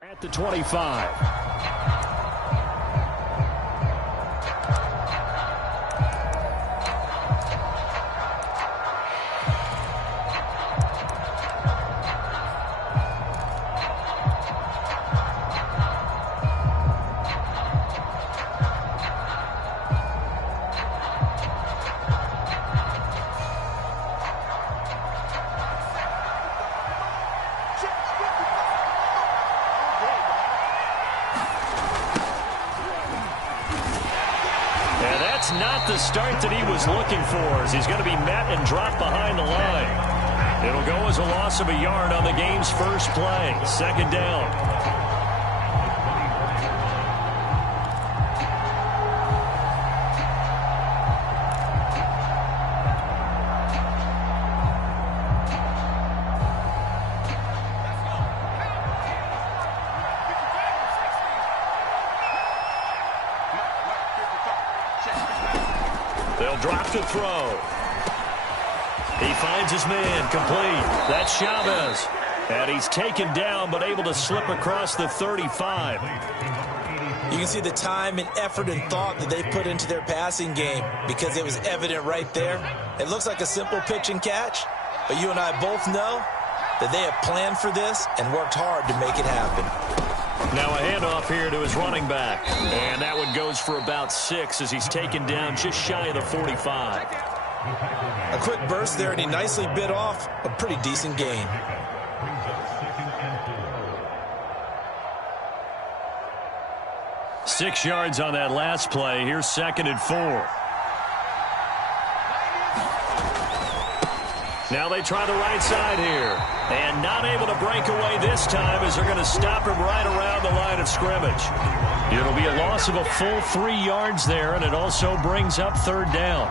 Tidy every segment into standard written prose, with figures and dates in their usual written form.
At the 25. Not the start that he was looking for, as he's going to be met and dropped behind the line. It'll go as a loss of a yard on the game's first play. Second down. They'll drop to throw. He finds his man, complete. That's Chavez. And he's taken down, but able to slip across the 35. You can see the time and effort and thought that they put into their passing game, because it was evident right there. It looks like a simple pitch and catch, but you and I both know that they have planned for this and worked hard to make it happen. Now a handoff here to his running back. And that one goes for about 6 as he's taken down just shy of the 45. A quick burst there, and he nicely bit off a pretty decent gain. Six yards on that last play. Here's 2nd and 4. Now they try the right side here. And not able to break away this time, as they're going to stop him right around the line of scrimmage. It'll be a loss of a full 3 yards there, and it also brings up 3rd down.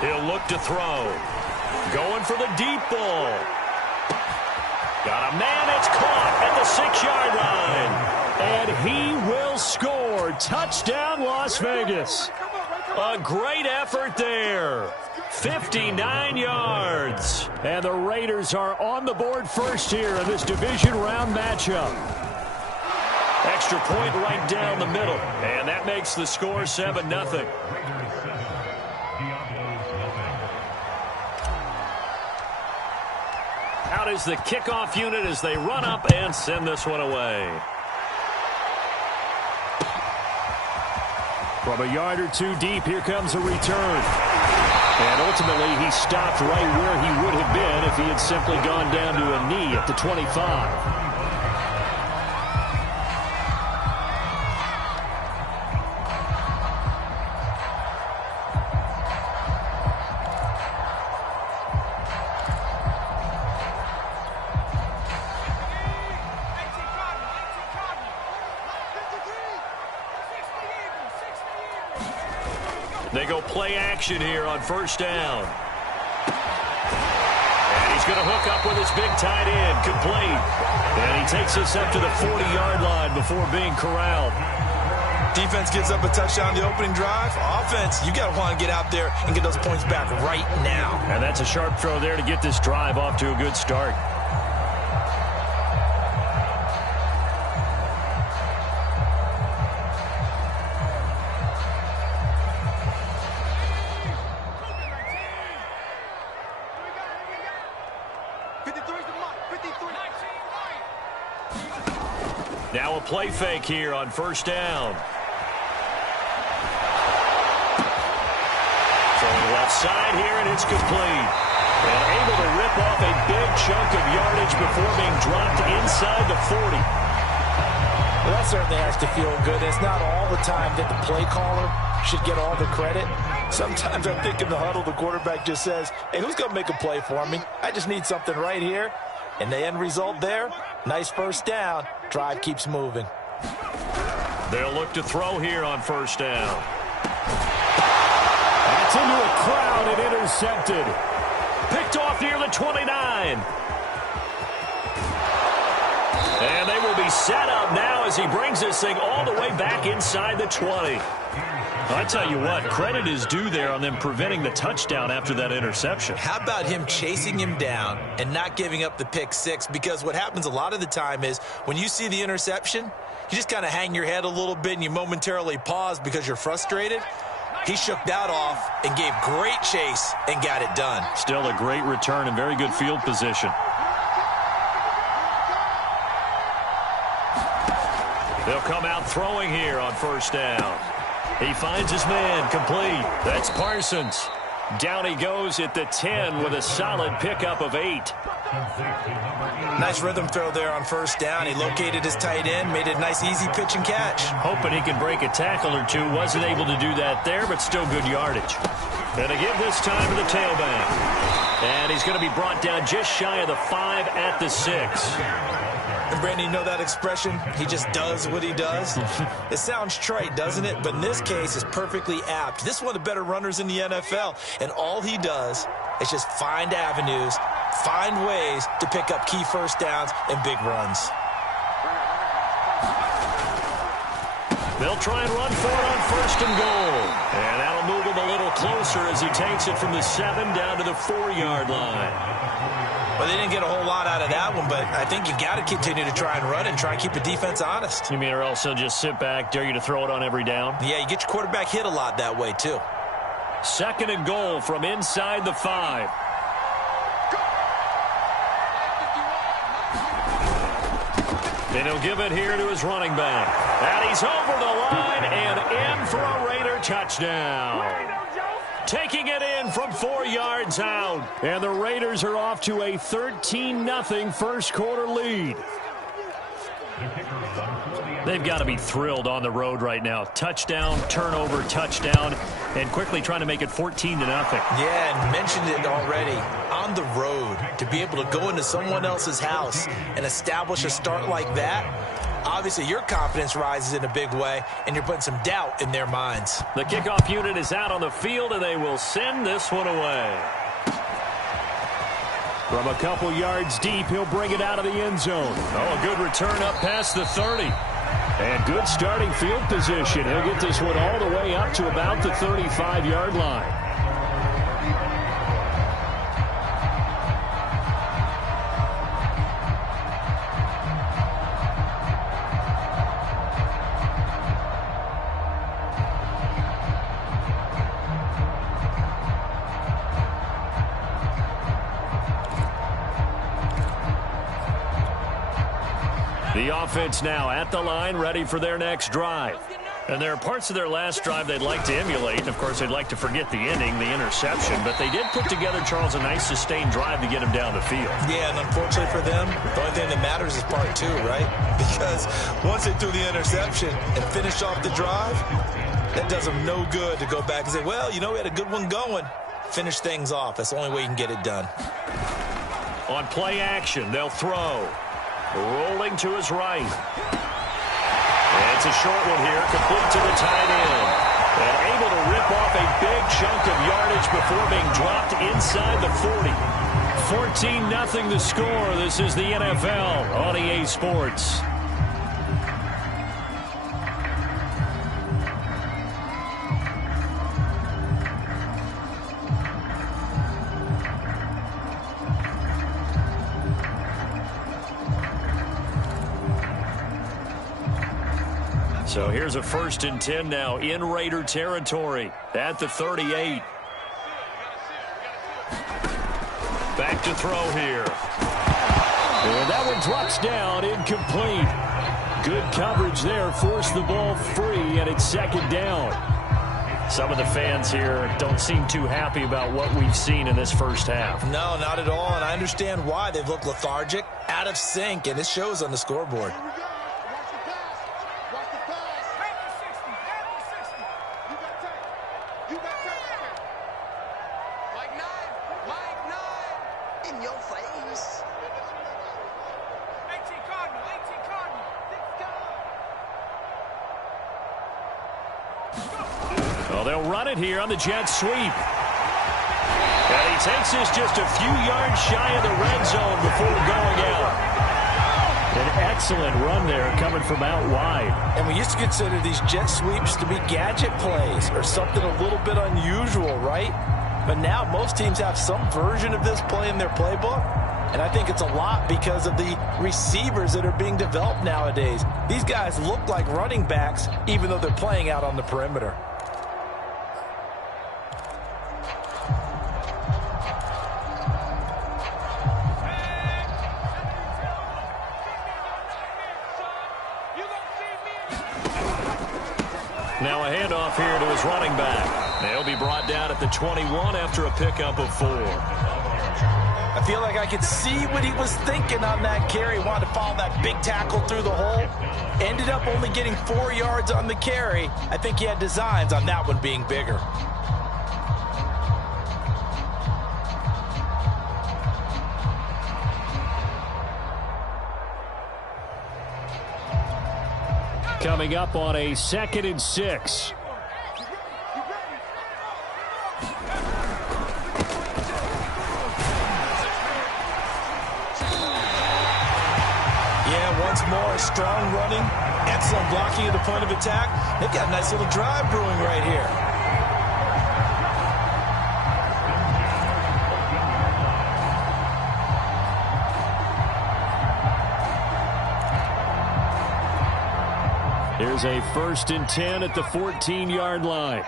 He'll look to throw. Going for the deep ball. Got a man, it's caught at the 6-yard line. And he will score. Touchdown, Las Vegas. A great effort there. 59 yards. And the Raiders are on the board first here in this division round matchup. Extra point right down the middle. And that makes the score 7-0. Out is the kickoff unit as they run up and send this one away. From a yard or two deep, here comes a return. And ultimately, he stopped right where he would have been if he had simply gone down to a knee at the 25. They go play action here on 1st down. And he's going to hook up with his big tight end, complete. And he takes us up to the 40-yard line before being corralled. Defense gives up a touchdown the opening drive. Offense, you got to want to get out there and get those points back right now. And that's a sharp throw there to get this drive off to a good start. Now a play fake here on 1st down. Throwing left side here, and it's complete. And able to rip off a big chunk of yardage before being dropped inside the 40. Well, that certainly has to feel good. It's not all the time that the play caller should get all the credit. Sometimes I think in the huddle, the quarterback just says, hey, who's going to make a play for me? I just need something right here. And the end result there, nice 1st down. Drive keeps moving. They'll look to throw here on 1st down. That's into a crowd and intercepted. Picked off near the 29. And they will be He's set up now as he brings this thing all the way back inside the 20. I tell you what, credit is due there on them preventing the touchdown after that interception. How about him chasing him down and not giving up the pick six? Because what happens a lot of the time is when you see the interception, you just kind of hang your head a little bit and you momentarily pause because you're frustrated. He shook that off and gave great chase and got it done. Still a great return and very good field position. They'll come out throwing here on first down. He finds his man, complete. That's Parsons. Down he goes at the 10 with a solid pickup of 8. Nice rhythm throw there on first down. He located his tight end, made it a nice, easy pitch and catch. Hoping he can break a tackle or two. Wasn't able to do that there, but still good yardage. And to give this time to the tailback. And he's going to be brought down just shy of the 5 at the 6. And Brandon, you know that expression? He just does what he does. It sounds trite, doesn't it? But in this case, it's perfectly apt. This is one of the better runners in the NFL. And all he does is just find avenues, find ways to pick up key first downs and big runs. They'll try and run for it on first and goal. And that'll move him a little closer as he takes it from the 7 down to the 4-yard line. Well, they didn't get a whole lot out of that one, but I think you've got to continue to try and run and try and keep the defense honest. You mean or else they'll just sit back, dare you to throw it on every down? Yeah, you get your quarterback hit a lot that way, too. 2nd and goal from inside the 5. And he'll give it here to his running back. And he's over the line and in for a Raider touchdown. Taking it in from 4 yards out. And the Raiders are off to a 13-0 first quarter lead. They've got to be thrilled on the road right now. Touchdown, turnover, touchdown, and quickly trying to make it 14-0. Yeah, and mentioned it already. On the road, to be able to go into someone else's house and establish a start like that, obviously your confidence rises in a big way, and you're putting some doubt in their minds. The kickoff unit is out on the field, and they will send this one away. From a couple yards deep, he'll bring it out of the end zone. Oh, a good return up past the 30. And good starting field position. He'll get this one all the way up to about the 35-yard line. The offense now at the line, ready for their next drive. And there are parts of their last drive they'd like to emulate. Of course, they'd like to forget the ending, the interception. But they did put together, Charles, a nice sustained drive to get him down the field. Yeah, and unfortunately for them, the only thing that matters is part 2, right? Because once they threw the interception and finished off the drive, that does them no good to go back and say, well, you know, we had a good one going. Finish things off. That's the only way you can get it done. On play action, they'll throw. Rolling to his right. And it's a short one here, complete to the tight end. And able to rip off a big chunk of yardage before being dropped inside the 40. 14-0 the score. This is the NFL on EA Sports. So here's a 1st and 10 now in Raider territory at the 38. Back to throw here. And that one drops down, incomplete. Good coverage there, forced the ball free, and it's 2nd down. Some of the fans here don't seem too happy about what we've seen in this first half. No, not at all, and I understand why. They've looked lethargic, out of sync, and it shows on the scoreboard. Well, they'll run it here on the jet sweep. And he takes this just a few yards shy of the red zone before going out. An excellent run there coming from out wide. And we used to consider these jet sweeps to be gadget plays or something a little bit unusual, right? But now most teams have some version of this play in their playbook. And I think it's a lot because of the receivers that are being developed nowadays. These guys look like running backs even though they're playing out on the perimeter. Now a handoff here to his running back. They'll be brought down at the 21 after a pickup of 4. I feel like I could see what he was thinking on that carry. Wanted to follow that big tackle through the hole. Ended up only getting 4 yards on the carry. I think he had designs on that one being bigger. Coming up on a 2nd and 6. Yeah, once more, strong running, excellent blocking at the point of attack. They've got a nice little drive brewing right here. Here's a 1st and 10 at the 14-yard line.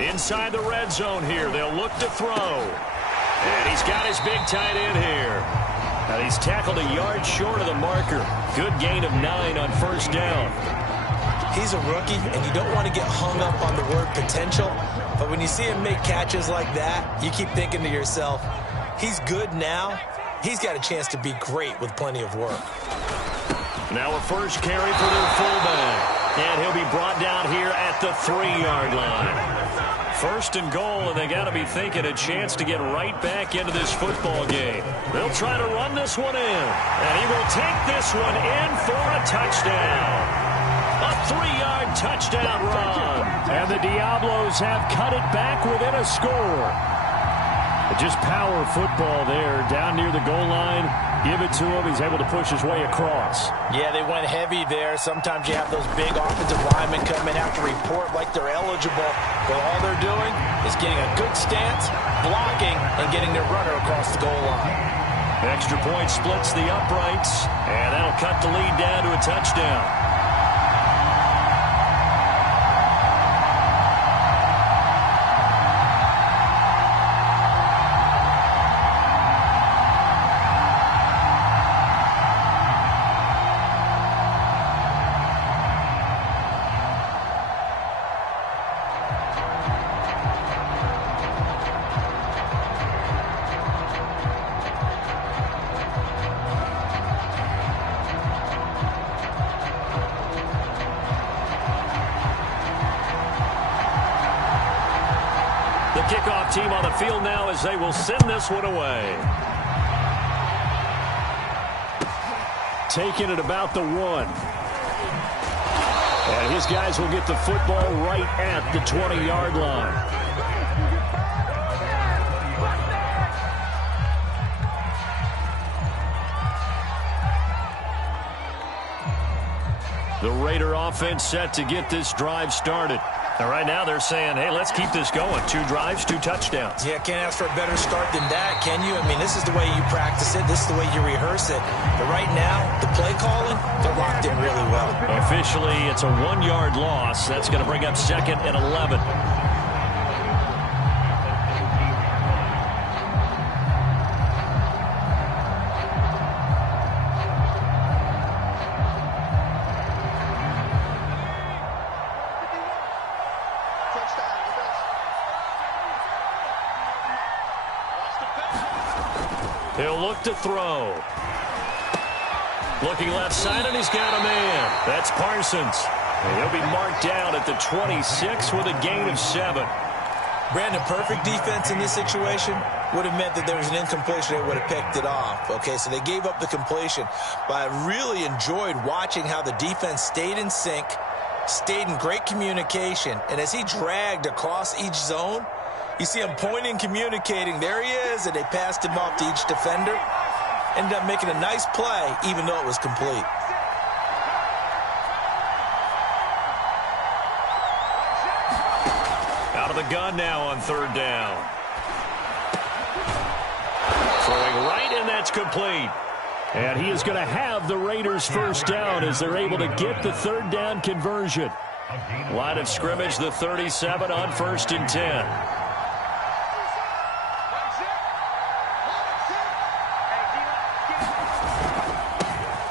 Inside the red zone here, they'll look to throw. And he's got his big tight end here. Now he's tackled a yard short of the marker. Good gain of 9 on 1st down. He's a rookie, and you don't want to get hung up on the word potential. But when you see him make catches like that, you keep thinking to yourself, he's good now. He's got a chance to be great with plenty of work. Now a first carry for their fullback. And he'll be brought down here at the 3-yard line. 1st and goal, and they got to be thinking a chance to get right back into this football game. They'll try to run this one in. And he will take this one in for a touchdown. A 3-yard touchdown run. And the Diablos have cut it back within a score. Just power football there down near the goal line. Give it to him. He's able to push his way across. Yeah, they went heavy there. Sometimes you have those big offensive linemen come in, have to report like they're eligible. But all they're doing is getting a good stance, blocking, and getting their runner across the goal line. Extra point splits the uprights, and that'll cut the lead down to a touchdown. Kickoff team on the field now as they will send this one away. Taking it about the 1. And his guys will get the football right at the 20-yard line. The Raider offense set to get this drive started. And right now they're saying, hey, let's keep this going. 2 drives, 2 touchdowns. Yeah, can't ask for a better start than that, can you? I mean, this is the way you practice it. This is the way you rehearse it. But right now, the play calling, they're locked in really well. Officially, it's a 1-yard loss. That's going to bring up 2nd and 11. He'll look to throw. Looking left side, and he's got a man. That's Parsons. And he'll be marked down at the 26 with a gain of 7. Brandon, perfect defense in this situation would have meant that there was an incompletion. They would have picked it off. Okay, so they gave up the completion. But I really enjoyed watching how the defense stayed in sync, stayed in great communication. And as he dragged across each zone, You see him pointing, communicating. There he is, and they passed him off to each defender. Ended up making a nice play, even though it was complete. Out of the gun now on third down. Throwing right, and that's complete. And he is going to have the Raiders first down as they're able to get the third down conversion. Line of scrimmage, the 37 on 1st and 10.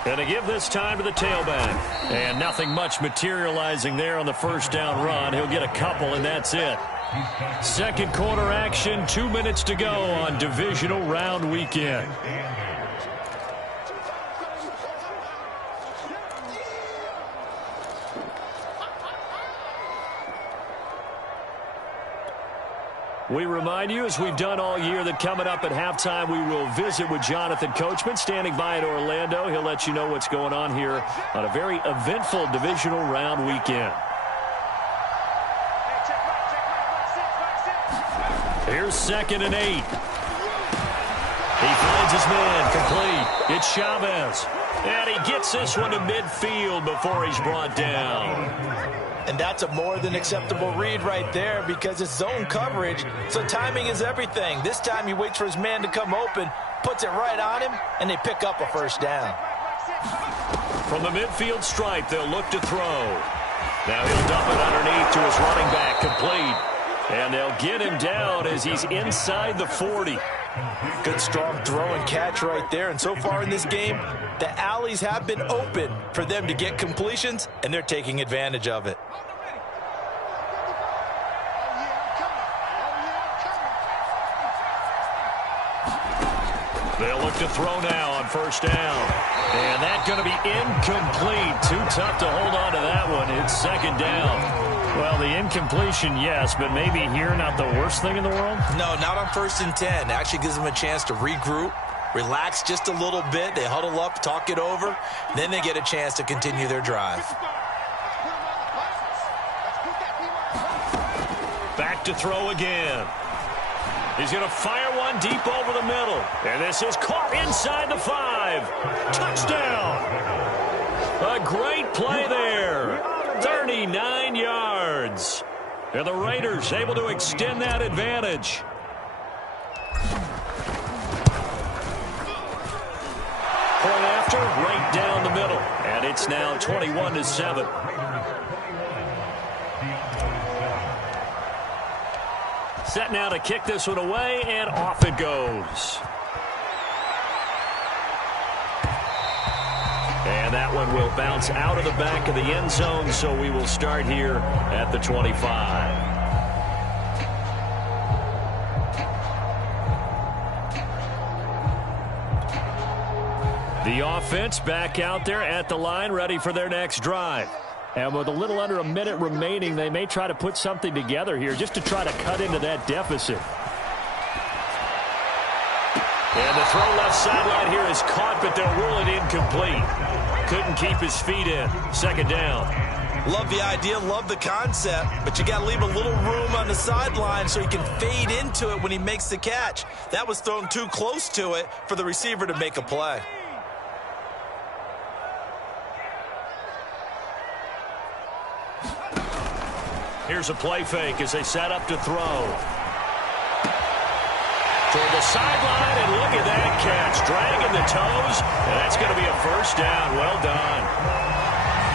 And to give this time to the tailback. And nothing much materializing there on the first down run. He'll get a couple, and that's it. Second quarter action, 2 minutes to go on divisional round weekend. We remind you, as we've done all year, that coming up at halftime, we will visit with Jonathan Coachman, standing by in Orlando. He'll let you know what's going on here on a very eventful divisional round weekend. Here's 2nd and 8. He finds his man, complete. It's Chavez. And he gets this one to midfield before he's brought down. And that's a more than acceptable read right there because it's zone coverage, so timing is everything. This time he waits for his man to come open, puts it right on him, and they pick up a first down. From the midfield stripe, they'll look to throw. Now he'll dump it underneath to his running back, complete. And they'll get him down as he's inside the 40. Good strong throw and catch right there. And so far in this game, the alleys have been open for them to get completions, and they're taking advantage of it. They'll look to throw now on first down. And that's going to be incomplete. Too tough to hold on to that one. It's 2nd down. Well, the incompletion, yes, but maybe here not the worst thing in the world? No, not on 1st and 10. Actually gives them a chance to regroup, relax just a little bit. They huddle up, talk it over. Then they get a chance to continue their drive. Back to throw again. He's going to fire one deep over the middle. And this is caught inside the 5. Touchdown. A great play there. 39 yards. And the Raiders able to extend that advantage. Point after, right down the middle. And it's now 21-7. Set now to kick this one away, and off it goes. And that one will bounce out of the back of the end zone, so we will start here at the 25. The offense back out there at the line, ready for their next drive. And with a little under a minute remaining, they may try to put something together here just to try to cut into that deficit. And the throw left sideline here is caught, but they'll rule it incomplete. Couldn't keep his feet in. 2nd down. Love the idea, love the concept, but you got to leave a little room on the sideline so he can fade into it when he makes the catch. That was thrown too close to it for the receiver to make a play. Here's a play fake as they set up to throw. Toward the sideline, and look at that catch. Dragging the toes, and that's going to be a first down. Well done.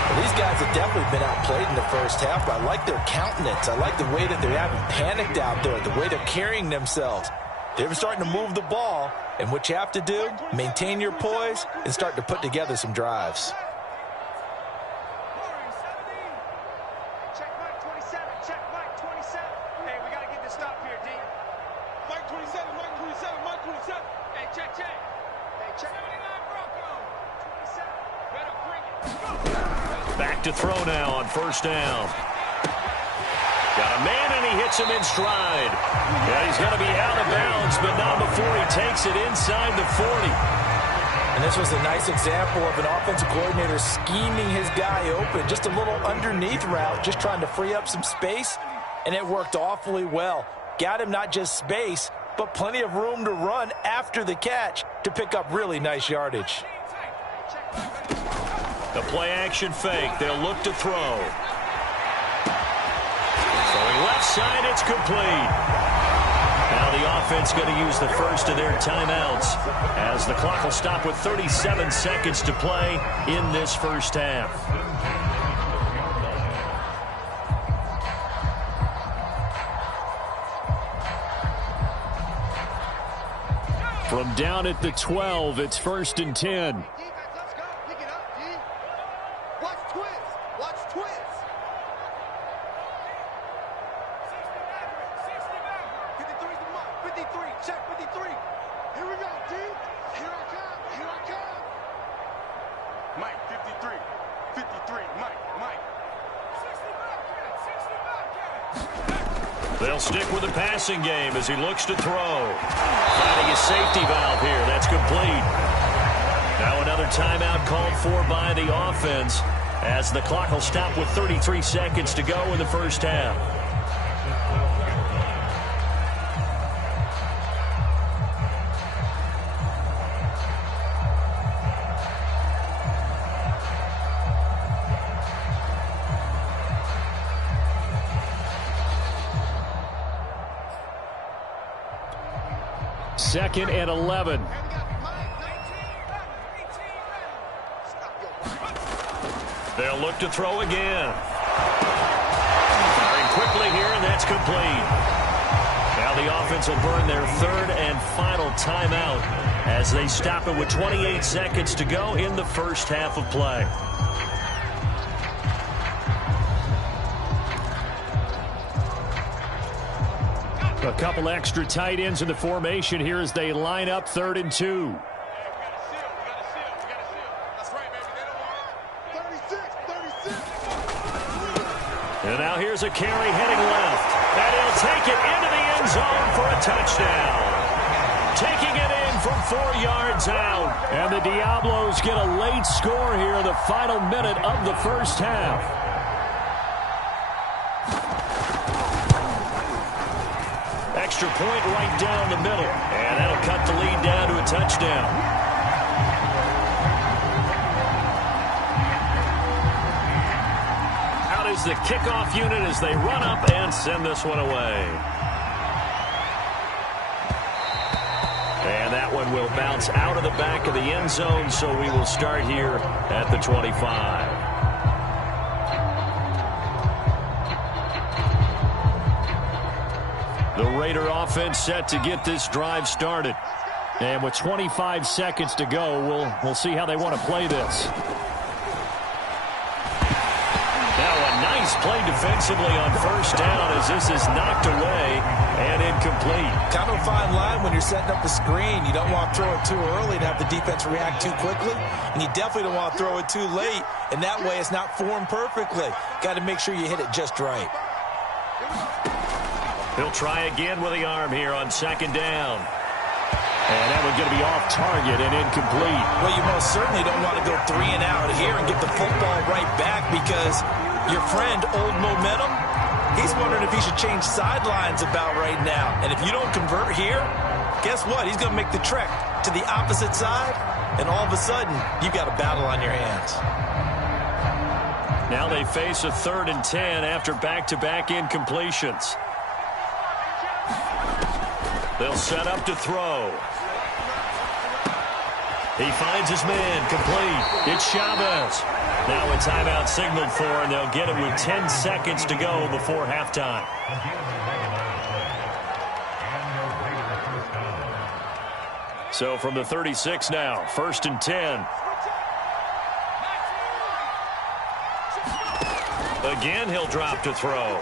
Well, these guys have definitely been outplayed in the first half, but I like their countenance. I like the way that they haven't panicked out there, the way they're carrying themselves. They're starting to move the ball, and what you have to do, maintain your poise and start to put together some drives. Back to throw now on first down. Got a man, and he hits him in stride. Yeah, he's going to be out of bounds, but not before he takes it inside the 40. And this was a nice example of an offensive coordinator scheming his guy open. Just a little underneath route, just trying to free up some space, and it worked awfully well. Got him not just space, but plenty of room to run after the catch to pick up really nice yardage. The play-action fake. They'll look to throw. Throwing left side, it's complete. Now the offense going to use the first of their timeouts as the clock will stop with 37 seconds to play in this first half. From down at the 12, it's 1st and 10. They'll stick with the passing game as he looks to throw. Finding a safety valve here. That's complete. Now another timeout called for by the offense as the clock will stop with 33 seconds to go in the first half. Second and 11. They'll look to throw again. Firing quickly here, and that's complete. Now the offense will burn their third and final timeout as they stop it with 28 seconds to go in the first half of play. A couple extra tight ends in the formation here as they line up 3rd and 2. And now here's a carry heading left. And he'll take it into the end zone for a touchdown. Taking it in from 4 yards out. And the Diablos get a late score here in the final minute of the first half. Extra point right down the middle. And that'll cut the lead down to a touchdown. Out is the kickoff unit as they run up and send this one away. And that one will bounce out of the back of the end zone, so we will start here at the 25. The Raider offense set to get this drive started. And with 25 seconds to go, we'll see how they want to play this. Now a nice play defensively on first down as this is knocked away and incomplete. Kind of a fine line when you're setting up the screen. You don't want to throw it too early and have the defense react too quickly. And you definitely don't want to throw it too late. And that way it's not formed perfectly. Got to make sure you hit it just right. He'll try again with the arm here on 2nd down. And that one's going to be off target and incomplete. Well, you most certainly don't want to go 3 and out here and get the football right back because your friend, Old Momentum, he's wondering if he should change sidelines about right now. And if you don't convert here, guess what? He's going to make the trek to the opposite side, and all of a sudden, you've got a battle on your hands. Now they face a 3rd and 10 after back-to-back incompletions. They'll set up to throw. He finds his man, complete. It's Chavez. Now a timeout signaled for, and they'll get it with 10 seconds to go before halftime. So from the 36 now, 1st and 10. Again, he'll drop to throw.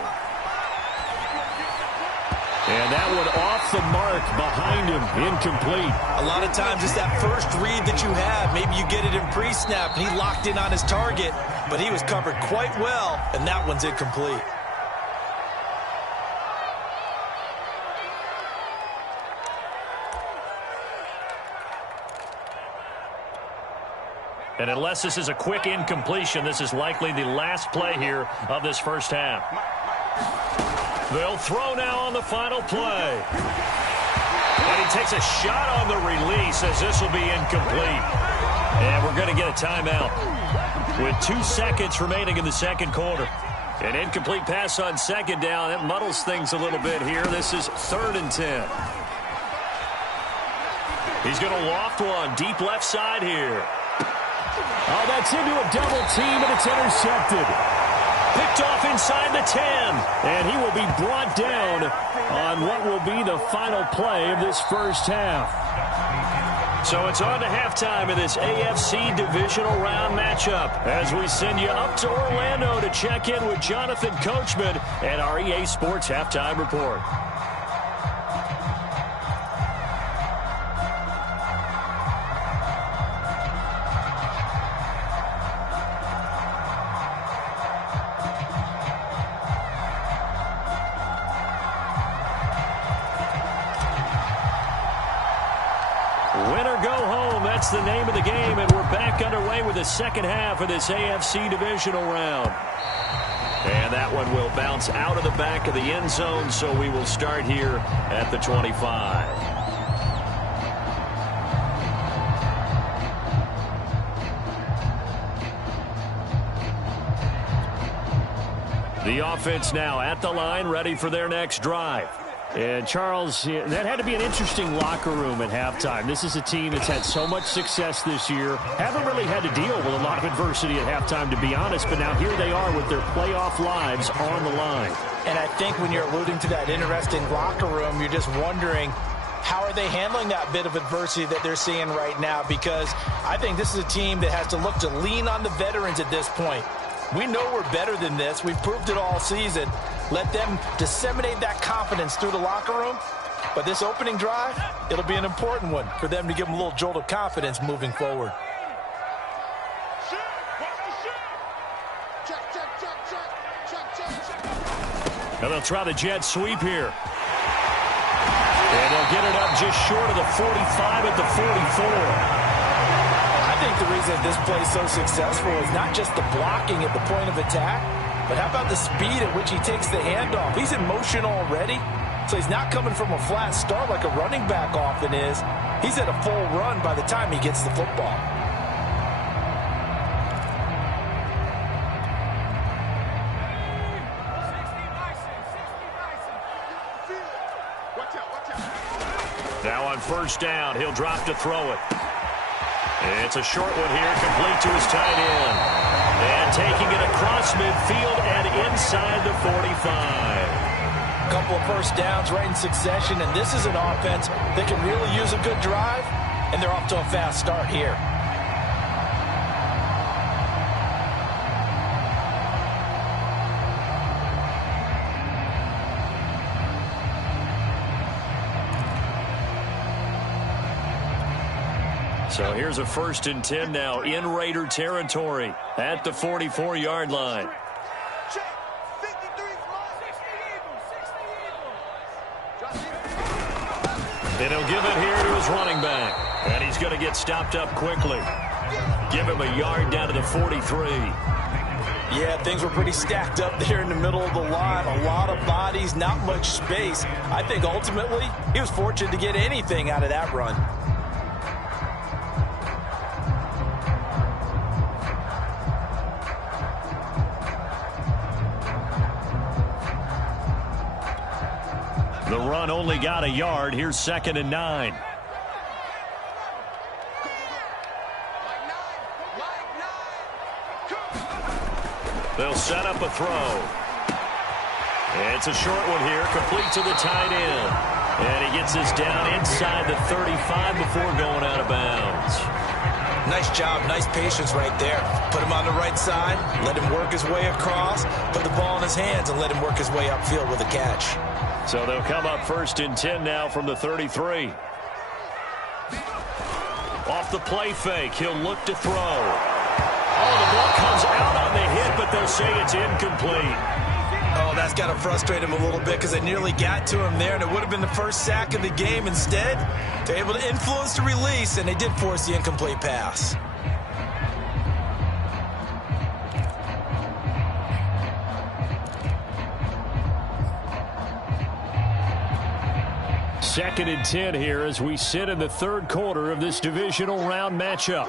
And that one off the mark behind him, incomplete. A lot of times it's that first read that you have. Maybe you get it in pre-snap, and he locked in on his target, but he was covered quite well, and that one's incomplete. And unless this is a quick incompletion, this is likely the last play here of this first half. They'll throw now on the final play. And he takes a shot on the release as this will be incomplete. And we're going to get a timeout with 2 seconds remaining in the second quarter. An incomplete pass on second down. That muddles things a little bit here. This is 3rd and 10. He's going to loft one deep left side here. Oh, that's into a double team, and it's intercepted. Picked off inside the 10. And he will be brought down on what will be the final play of this first half. So it's on to halftime in this AFC divisional round matchup as we send you up to Orlando to check in with Jonathan Coachman and our EA Sports Halftime Report. That's the name of the game, and we're back underway with the second half of this AFC divisional round. And that one will bounce out of the back of the end zone, so we will start here at the 25. The offense now at the line, ready for their next drive. And, Charles, that had to be an interesting locker room at halftime. This is a team that's had so much success this year. Haven't really had to deal with a lot of adversity at halftime, to be honest. But now here they are with their playoff lives on the line. And I think when you're alluding to that interesting locker room, you're just wondering, how are they handling that bit of adversity that they're seeing right now? Because I think this is a team that has to look to lean on the veterans at this point. We know we're better than this. We've proved it all season. Let them disseminate that confidence through the locker room. But this opening drive, it'll be an important one for them to give them a little jolt of confidence moving forward. And they'll try the jet sweep here. And they'll get it up just short of the 45 at the 44. I think the reason this play is so successful is not just the blocking at the point of attack, but how about the speed at which he takes the handoff? He's in motion already, so he's not coming from a flat start like a running back often is. He's at a full run by the time he gets the football. Now on first down, he'll drop to throw it. It's a short one here, complete to his tight end. And taking it across midfield and inside the 45. Couple of first downs right in succession, and this is an offense that can really use a good drive, and they're off to a fast start here. So here's a 1st and 10 now in Raider territory at the 44-yard line. And he'll give it here to his running back. And he's going to get stopped up quickly. Give him a yard down to the 43. Yeah, things were pretty stacked up there in the middle of the line. A lot of bodies, not much space. I think ultimately he was fortunate to get anything out of that run. The run only got a yard. Here's 2nd and 9. They'll set up a throw. It's a short one here, complete to the tight end. And he gets this down inside the 35 before going out of bounds. Nice job, nice patience right there. Put him on the right side, let him work his way across, put the ball in his hands, and let him work his way upfield with a catch. So they'll come up 1st and 10 now from the 33. Off the play fake, he'll look to throw. Oh, the ball comes out on the hit, but they'll say it's incomplete. Oh, that's got to frustrate him a little bit because they nearly got to him there, and it would have been the first sack of the game. Instead, they're able to influence the release, and they did force the incomplete pass. 2nd and 10 here as we sit in the third quarter of this divisional round matchup.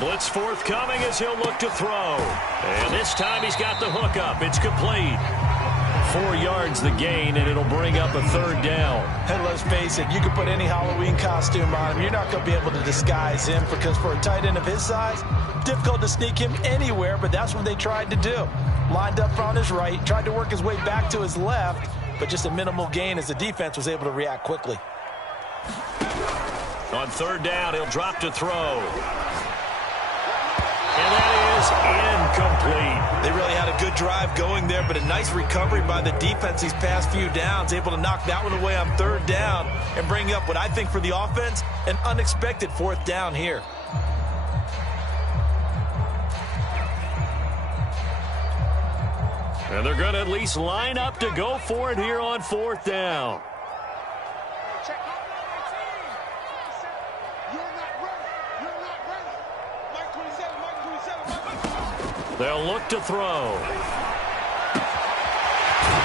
Blitz forthcoming as he'll look to throw. And this time he's got the hook up. It's complete. 4 yards the gain, and it'll bring up a 3rd down. And let's face it, you can put any Halloween costume on him. You're not going to be able to disguise him because for a tight end of his size, difficult to sneak him anywhere, but that's what they tried to do. Lined up on his right, tried to work his way back to his left, but just a minimal gain as the defense was able to react quickly. On 3rd down, he'll drop to throw. And that is incomplete. They really had a good drive going there, but a nice recovery by the defense these past few downs, able to knock that one away on 3rd down and bring up what I think for the offense, an unexpected 4th down here. And they're going to at least line up to go for it here on 4th down. They'll look to throw.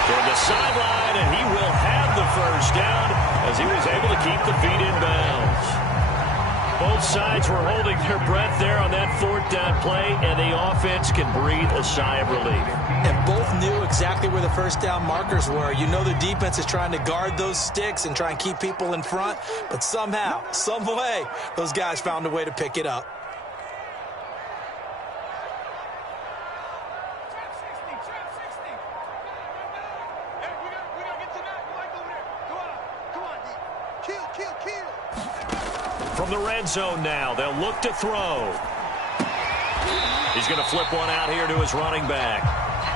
Toward the sideline, and he will have the 1st down as he was able to keep the feet in bounds. Both sides were holding their breath there on that 4th down play, and the offense can breathe a sigh of relief. And both knew exactly where the 1st down markers were. You know the defense is trying to guard those sticks and try and keep people in front, but somehow, some way, those guys found a way to pick it up. From the red zone now, they'll look to throw. He's going to flip one out here to his running back.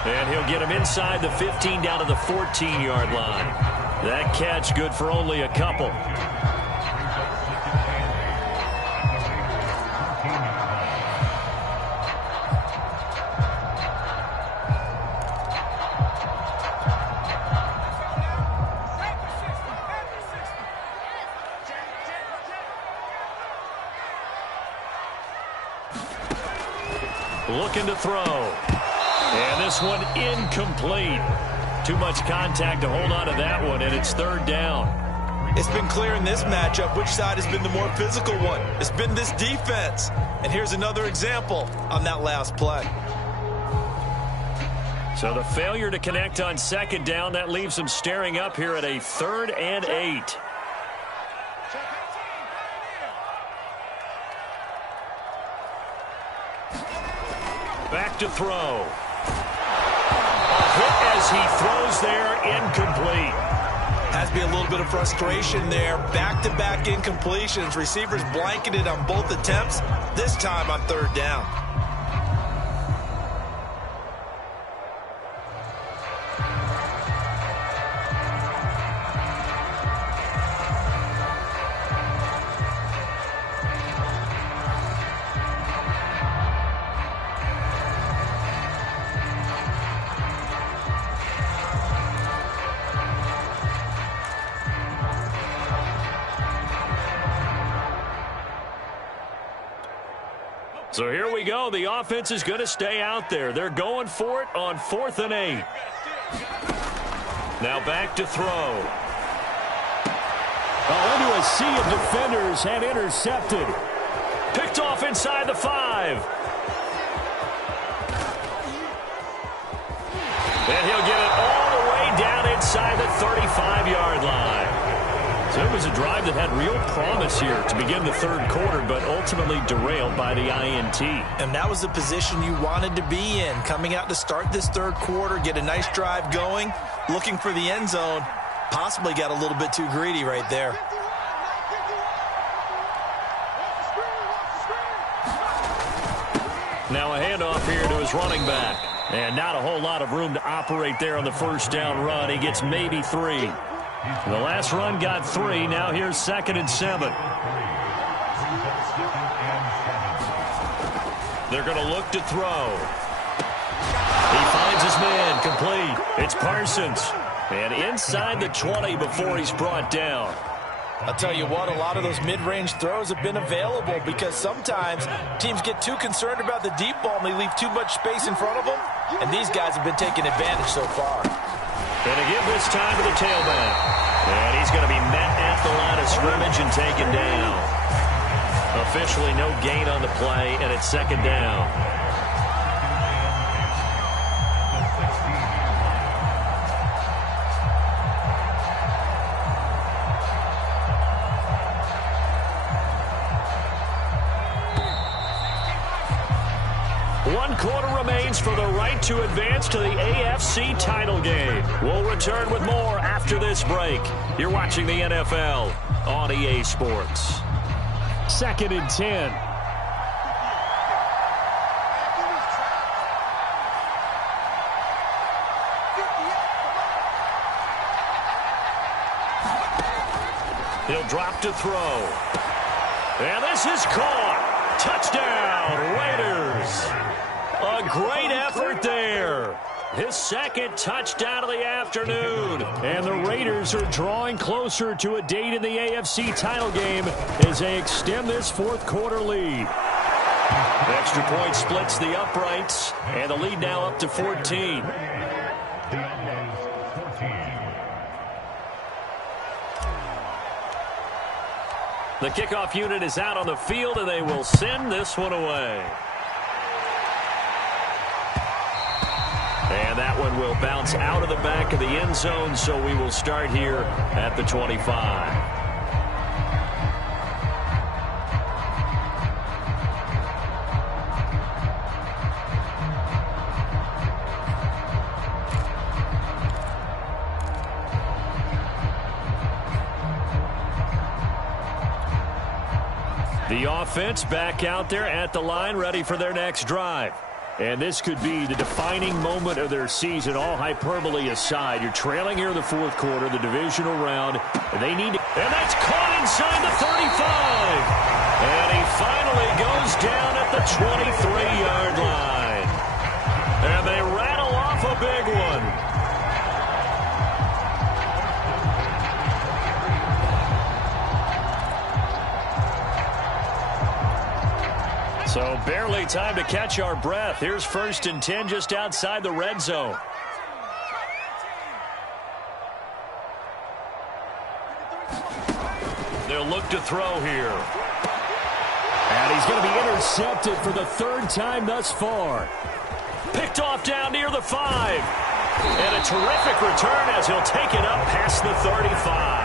And he'll get him inside the 15 down to the 14-yard line. That catch good for only a couple. Looking to throw. And this one incomplete. Too much contact to hold on to that one, and it's 3rd down. It's been clear in this matchup which side has been the more physical one. It's been this defense. And here's another example on that last play. So the failure to connect on 2nd down, that leaves them staring up here at a 3rd and 8. Back to throw. A hit as he throws there, incomplete. Has to be a little bit of frustration there. Back-to-back incompletions. Receivers blanketed on both attempts, this time on 3rd down. So here we go. The offense is going to stay out there. They're going for it on 4th and 8. Now back to throw. Into a sea of defenders and intercepted. Picked off inside the 5. And he'll get it all the way down inside the 35-yard line. So it was a drive that had real promise here to begin the 3rd quarter, but ultimately derailed by the INT. And that was the position you wanted to be in, coming out to start this 3rd quarter, get a nice drive going, looking for the end zone. Possibly got a little bit too greedy right there. Now a handoff here to his running back. And not a whole lot of room to operate there on the 1st down run. He gets maybe 3. The last run got 3. Now here's 2nd and 7. They're going to look to throw. He finds his man, complete. It's Parsons. And inside the 20 before he's brought down. I'll tell you what, a lot of those mid-range throws have been available because sometimes teams get too concerned about the deep ball and they leave too much space in front of them. And these guys have been taking advantage so far. And to give this time to the tailback. And he's going to be met at the line of scrimmage and taken down. Officially no gain on the play, and it's second down. One quarter remains for the right to advance to the AFC title game. We'll return with more after this break. You're watching the NFL on EA Sports. 2nd and 10. He'll drop to throw. And this is caught. Touchdown, Raiders. A great effort there. His second touchdown of the afternoon. And the Raiders are drawing closer to a date in the AFC title game as they extend this fourth quarter lead. The extra point splits the uprights, and the lead now up to 14. The kickoff unit is out on the field, and they will send this one away. And that one will bounce out of the back of the end zone, so we will start here at the 25. The offense back out there at the line, ready for their next drive. And this could be the defining moment of their season, all hyperbole aside. You're trailing here in the fourth quarter, the divisional round, and they need to... And that's caught inside the 35. And he finally goes down at the 23-yard line. And they rattle off a big one. So barely time to catch our breath. Here's 1st and 10 just outside the red zone. They'll look to throw here. And he's going to be intercepted for the 3rd time thus far. Picked off down near the 5. And a terrific return as he'll take it up past the 35.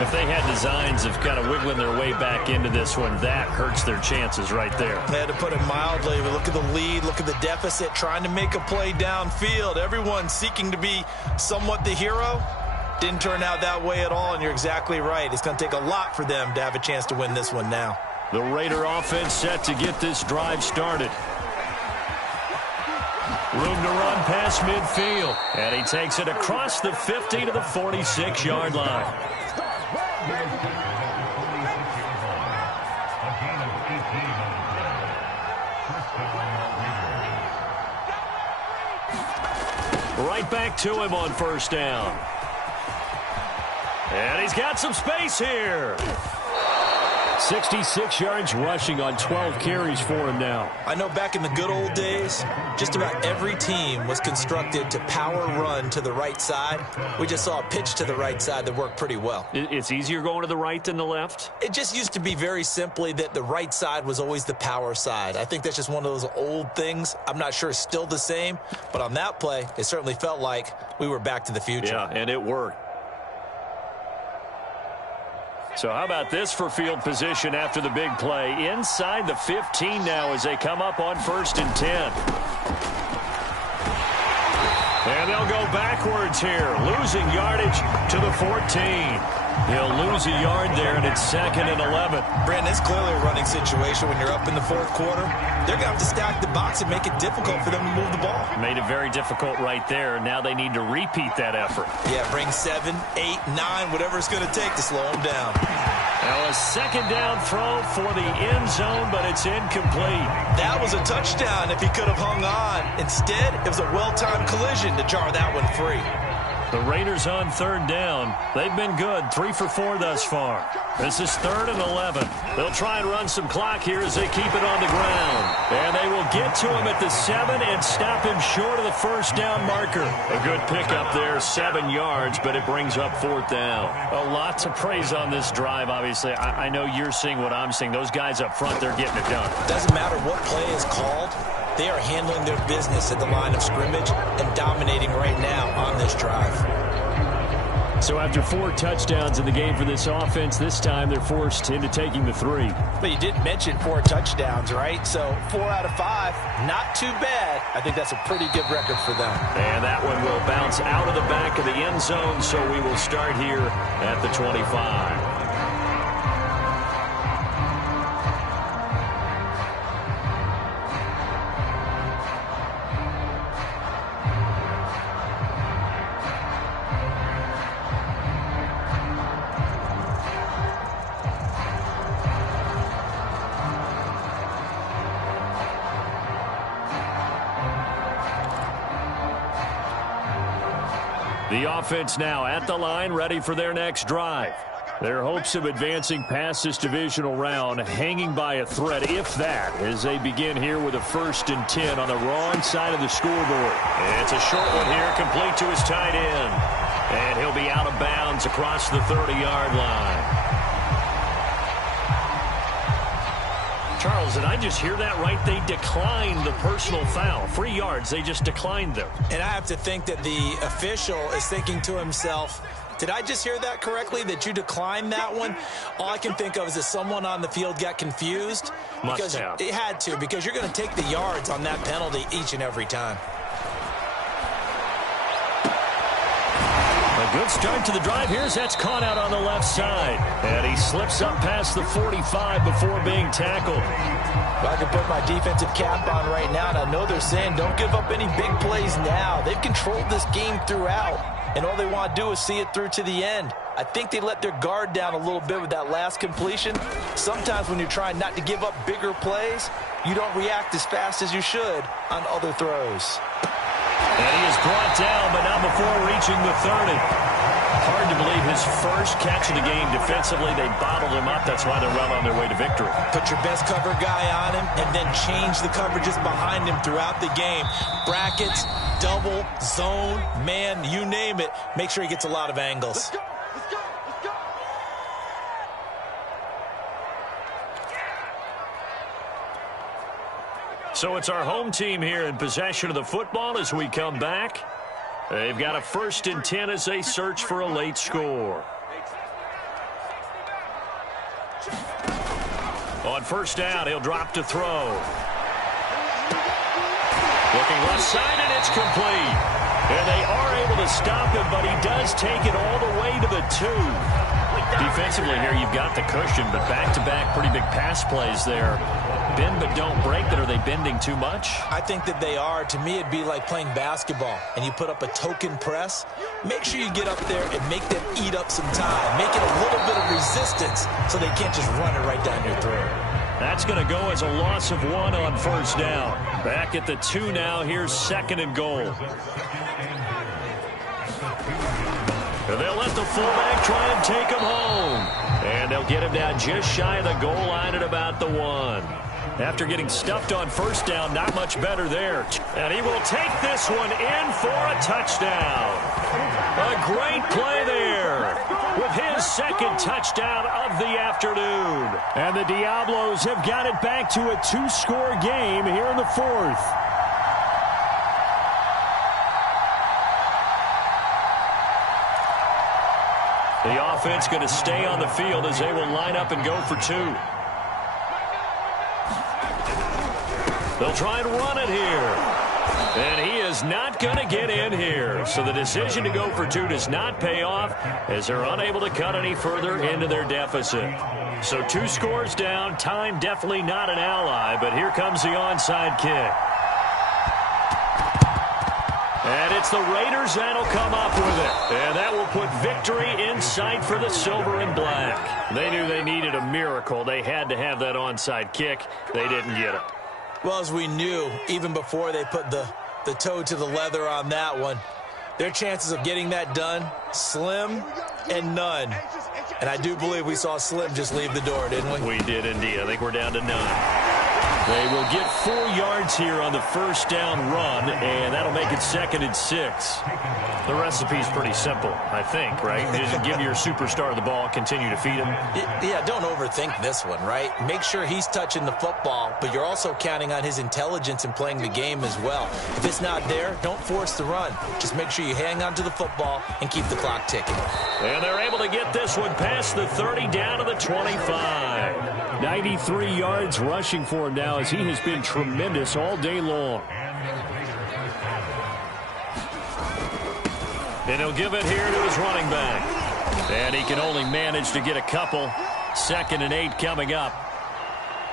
If they had designs of kind of wiggling their way back into this one, that hurts their chances right there. They had to put it mildly. But look at the lead, look at the deficit, trying to make a play downfield. Everyone seeking to be somewhat the hero. Didn't turn out that way at all, and you're exactly right. It's going to take a lot for them to have a chance to win this one now. The Raider offense set to get this drive started. Room to run past midfield. And he takes it across the 50 to the 46-yard line. Right back to him on 1st down. And he's got some space here. 66 yards rushing on 12 carries for him now. I know back in the good old days, just about every team was constructed to power run to the right side. We just saw a pitch to the right side that worked pretty well. It's easier going to the right than the left? It just used to be very simply that the right side was always the power side. I think that's just one of those old things. I'm not sure it's still the same, but on that play, it certainly felt like we were back to the future. Yeah, and it worked. So how about this for field position after the big play? Inside the 15 now as they come up on 1st and 10. And they'll go backwards here, losing yardage to the 14. He'll lose a yard there, and it's 2nd and 11. Brandon, it's clearly a running situation when you're up in the fourth quarter. They're going to have to stack the box and make it difficult for them to move the ball. Made it very difficult right there, and now they need to repeat that effort. Yeah, bring 7, 8, 9, whatever it's going to take to slow them down. Now a 2nd down throw for the end zone, but it's incomplete. That was a touchdown if he could have hung on. Instead, it was a well-timed collision to jar that one free. The Raiders on third down. They've been good, 3 for 4 thus far. This is 3rd and 11. They'll try and run some clock here as they keep it on the ground. And they will get to him at the 7 and stop him short of the first down marker. A good pickup there, 7 yards, but it brings up 4th down. A lot to praise on this drive, obviously. I know you're seeing what I'm seeing. Those guys up front, they're getting it done. Doesn't matter what play is called. They are handling their business at the line of scrimmage and dominating right now on this drive. So after 4 touchdowns in the game for this offense, this time they're forced into taking the 3. But you did mention 4 touchdowns, right? So 4 out of 5, not too bad. I think that's a pretty good record for them. And that one will bounce out of the back of the end zone, so we will start here at the 25. The offense now at the line, ready for their next drive. Their hopes of advancing past this divisional round hanging by a thread, if that, as they begin here with a 1st and 10 on the wrong side of the scoreboard. It's a short one here, complete to his tight end. And he'll be out of bounds across the 30-yard line. Charles, did I just hear that right? They declined the personal foul. 3 yards, they just declined them. And I have to think that the official is thinking to himself, did I just hear that correctly, that you declined that one? All I can think of is that someone on the field got confused. Must have. It had to, because you're going to take the yards on that penalty each and every time. A good start to the drive. Here's that's caught out on the left side. And he slips up past the 45 before being tackled. Well, I can put my defensive cap on right now, and I know they're saying don't give up any big plays now. They've controlled this game throughout, and all they want to do is see it through to the end. I think they let their guard down a little bit with that last completion. Sometimes when you're trying not to give up bigger plays, you don't react as fast as you should on other throws. And he is brought down, but not before reaching the 30. Hard to believe his first catch of the game defensively. They bottled him up. That's why they're well on their way to victory. Put your best cover guy on him and then change the coverages behind him throughout the game. Brackets, double, zone, man, you name it. Make sure he gets a lot of angles. So it's our home team here in possession of the football as we come back. They've got a 1st and 10 as they search for a late score. On 1st down, he'll drop to throw. Looking left side, and it's complete. And they are able to stop him, but he does take it all the way to the 2. Defensively here, you've got the cushion, but back-to-back pretty big pass plays there. Bend but don't break, but are they bending too much? I think that they are. To me, it'd be like playing basketball, and you put up a token press. Make sure you get up there and make them eat up some time. Make it a little bit of resistance so they can't just run it right down your throat. That's going to go as a loss of 1 on 1st down. Back at the 2 now. Here's 2nd and goal. They'll let the fullback try and take him home. And they'll get him down just shy of the goal line at about the 1. After getting stuffed on 1st down, not much better there. And he will take this one in for a touchdown. A great play there with his 2nd touchdown of the afternoon. And the Diablos have got it back to a 2-score game here in the 4th. The offense going to stay on the field as they will line up and go for 2. They'll try and run it here. And he is not going to get in here. So the decision to go for 2 does not pay off as they're unable to cut any further into their deficit. So 2 scores down. Time definitely not an ally, but here comes the onside kick. And it's the Raiders that'll come up with it. And that will put victory in sight for the silver and black. They knew they needed a miracle. They had to have that onside kick. They didn't get it. Well, as we knew, even before they put the toe to the leather on that one, Their chances of getting that done, slim and none. And I do believe we saw Slim just leave the door, didn't we? We did indeed. I think we're down to 9. They will get 4 yards here on the first down run, and that'll make it 2nd and 6. The recipe's pretty simple, I think, right? Just give your superstar the ball, continue to feed him. Yeah, don't overthink this one, right? Make sure he's touching the football, but you're also counting on his intelligence in playing the game as well. If it's not there, don't force the run. Just make sure you hang on to the football and keep the clock ticking. And they're able to get this one past the 30 down to the 25. 93 yards rushing for him now as he has been tremendous all day long. And he'll give it here to his running back. And he can only manage to get a couple. 2nd and 8 coming up.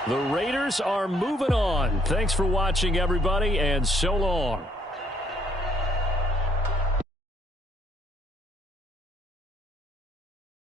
The Raiders are moving on. Thanks for watching, everybody, and so long.